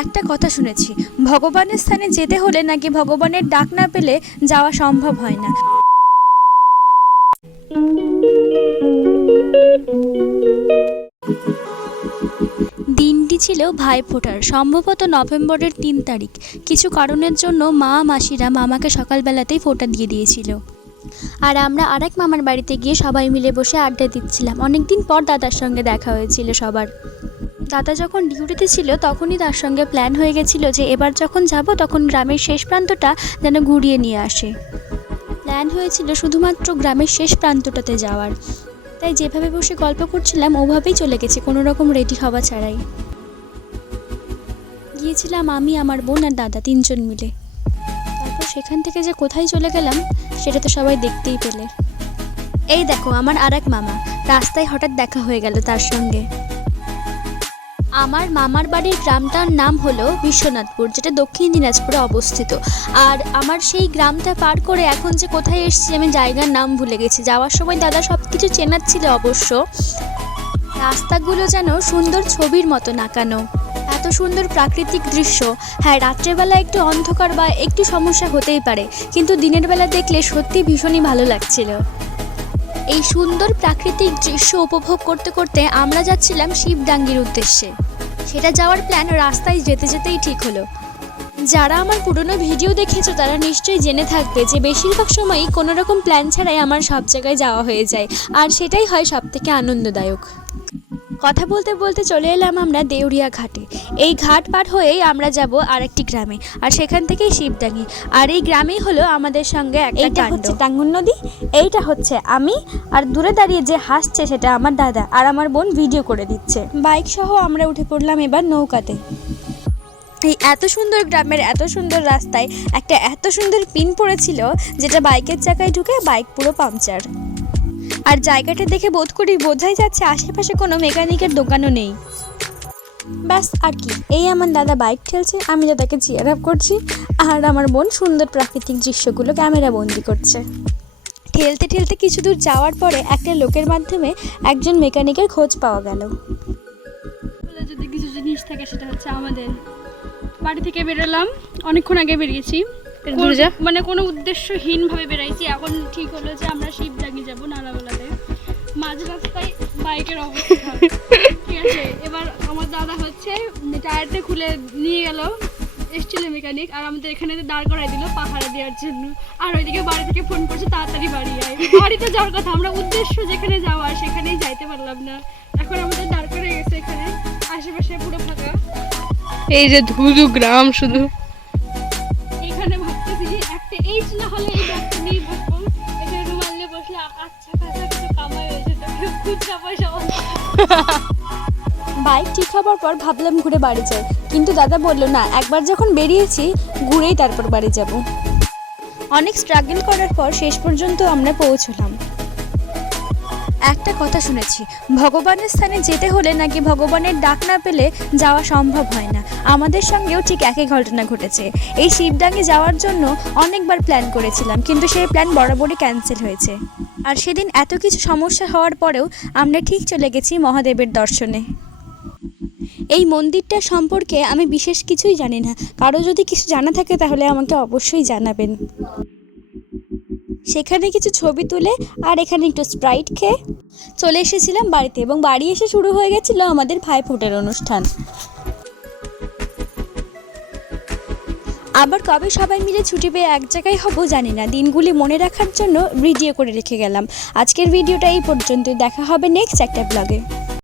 একটা কথা শুনেছি, ভগবানের স্থানে যেতে হলে নাকি ভগবানের ডাক না পেলে যাওয়া সম্ভব হয় না। দিনটি ছিল ভাইফোঁটার, সম্ভবত নভেম্বরের ৩ তারিখ। কিছু কারণের জন্য মা মাসিরা মামাকে সকালবেলাতেই ফোঁটা দিয়ে দিয়েছিল। আর আমরা আরেক মামার বাড়িতে গিয়ে সবাই মিলে বসে আড্ডা দিচ্ছিলাম। অনেকদিন পর দাদার সঙ্গে দেখা হয়েছিল সবার। দাদা যখন ডিউটিতে ছিল তখনই তার সঙ্গে প্ল্যান হয়ে গেছিল যে এবার যখন যাব তখন গ্রামের শেষ প্রান্তটা যেন ঘুরিয়ে নিয়ে আসে। প্ল্যান হয়েছিল শুধুমাত্র গ্রামের শেষ প্রান্তটাতে যাওয়ার। তাই যেভাবে বসে গল্প করছিলাম ওভাবেই চলে গেছে, কোনো রকম রেডি হওয়া ছাড়াই। গিয়েছিলাম আমি, আমার বোন আর দাদা, 3 জন মিলে। তারপর সেখান থেকে যে কোথায় চলে গেলাম সেটা তো সবাই দেখতেই পেলে। এই দেখো আমার আরেক মামা, রাস্তায় হঠাৎ দেখা হয়ে গেল তার সঙ্গে। আমার মামার বাড়ির গ্রামটার নাম হলো বিশ্বনাথপুর, যেটা দক্ষিণ দিনাজপুরে অবস্থিত। আর আমার সেই গ্রামটা পার করে এখন যে কোথায় এসেছি আমি জায়গার নাম ভুলে গেছি। যাওয়ার সময় দাদা সব কিছু চেনাচ্ছিল অবশ্য। রাস্তাগুলো যেন সুন্দর ছবির মতো আঁকানো, এত সুন্দর প্রাকৃতিক দৃশ্য। হ্যাঁ, রাত্রেবেলা একটু অন্ধকার বা একটু সমস্যা হতেই পারে, কিন্তু দিনের বেলা দেখলে সত্যি ভীষণই ভালো লাগছিল। এই সুন্দর প্রাকৃতিক দৃশ্য উপভোগ করতে করতে আমরা যাচ্ছিলাম শিবডাঙ্গির উদ্দেশ্যে। সেটা যাওয়ার প্ল্যান রাস্তায় যেতে যেতেই ঠিক হলো। যারা আমার পুরনো ভিডিও দেখেছো তারা নিশ্চয়ই জেনে থাকবে যে বেশিরভাগ সময়ই কোনো রকম প্ল্যান ছাড়াই আমার সব জায়গায় যাওয়া হয়ে যায়, আর সেটাই হয় সবথেকে আনন্দদায়ক। কথা বলতে বলতে চলে এলাম আমরা দেউরিয়া ঘাটে। এই ঘাট পার হয়েই আমরা যাব আরেকটি গ্রামে, আর সেখান থেকেই শিবডাঙ্গি। আর এই গ্রামেই হলো আমাদের সঙ্গে এইটা হচ্ছে টাঙ্গুন নদী, এইটা হচ্ছে আমি, আর দূরে দাঁড়িয়ে যে হাসছে সেটা আমার দাদা, আর আমার বোন ভিডিও করে দিচ্ছে। বাইক সহ আমরা উঠে পড়লাম এবার নৌকাতে। এই এত সুন্দর গ্রামের এত সুন্দর রাস্তায় একটা এত সুন্দর পিন পড়েছিল যেটা বাইকের চাকায় ঢুকে বাইক পুরো পাংচার। আর জায়গাটা দেখে বোঝাই যাচ্ছে আশেপাশে কোনো মেকানিকের দোকানও নেই। ব্যাস আর কি, এই আমার দাদা বাইক ঠেলছে, আমি দাদাকে চিয়ার আপ করছি, আর আমার বোন সুন্দর প্রাকৃতিক দৃশ্যগুলো ক্যামেরা বন্দি করছে। ঠেলতে ঠেলতে কিছু দূর যাওয়ার পরে একটা লোকের মাধ্যমে একজন মেকানিকের খোঁজ পাওয়া গেল। যদি কিছু জিনিস থাকে সেটা হচ্ছে আমাদের বাড়ি থেকে বেরোলাম, অনেকক্ষণ আগে বেরিয়েছি, মানে কোনো উদ্দেশ্যহীনভাবে বেরাইছি। এখন ঠিক হলো যে আমরা শিবডাঙ্গি যাবো নালাগোলাতে। মাঝ রাস্তায় বাইকের অবস্থা ঠিক আছে। এবার আমার দাদা হচ্ছে টায়ারটা খুলে নিয়ে গেল, এসছিল মেকানিক, আর আমাদের এখানে দাঁড় করাই দিল পাহারা দেওয়ার জন্য। আর ওইদিকে বাড়ি থেকে ফোন করছে তাড়াতাড়ি বাড়ি আয়। বাড়িতে যাওয়ার কথা, আমরা উদ্দেশ্য যেখানে যাওয়ার সেখানেই যাইতে পারলাম না। এখন আমাদের দাঁড় করে গেছে এখানে, আশেপাশে পুরো ফাঁকা। এই যে ধুধু গ্রাম শুধু। এখানে ভাবতেছি একটা এইচ না হলে এই ব্যাগটা নিয়ে ভাববো, এখানে রুমাল নিয়ে বসলে আচ্ছা খাসা কিছু কামাই হয়ে যেত, খুচরা পয়সা। বাইক ঠিক হবার পর ভাবলাম ঘুরে বাড়ি যাই, কিন্তু দাদা বলল না, একবার যখন বেরিয়েছি ঘুরেই তারপর বাড়ি যাব। অনেক স্ট্রাগল করার পর শেষ পর্যন্ত আমরা পৌঁছলাম। একটা কথা শুনেছি, ভগবানের স্থানে যেতে হলে নাকি ভগবানের ডাক না পেলে যাওয়া সম্ভব হয় না। আমাদের সঙ্গেও ঠিক একই ঘটনা ঘটেছে। এই শিবডাঙ্গি যাওয়ার জন্য অনেকবার প্ল্যান করেছিলাম, কিন্তু সেই প্ল্যান বরাবরই ক্যান্সেল হয়েছে। আর সেদিন এত কিছু সমস্যা হওয়ার পরেও আমরা ঠিক চলে গেছি মহাদেবের দর্শনে। এই মন্দিরটা সম্পর্কে আমি বিশেষ কিছুই জানি না, কারো যদি কিছু জানা থাকে তাহলে আমাকে অবশ্যই জানাবেন। সেখানে কিছু ছবি তুলে আর এখানে একটু স্প্রাইট খেয়ে চলে এসেছিলাম বাড়িতে, এবং বাড়ি এসে শুরু হয়ে গেছিলো আমাদের ভাইফোঁটার অনুষ্ঠান। আবার কবে সবাই মিলে ছুটি পেয়ে এক জায়গায় হব জানি না, দিনগুলি মনে রাখার জন্য ভিডিও করে রেখে গেলাম। আজকের ভিডিওটা এই পর্যন্ত, দেখা হবে নেক্সট একটা ব্লগে।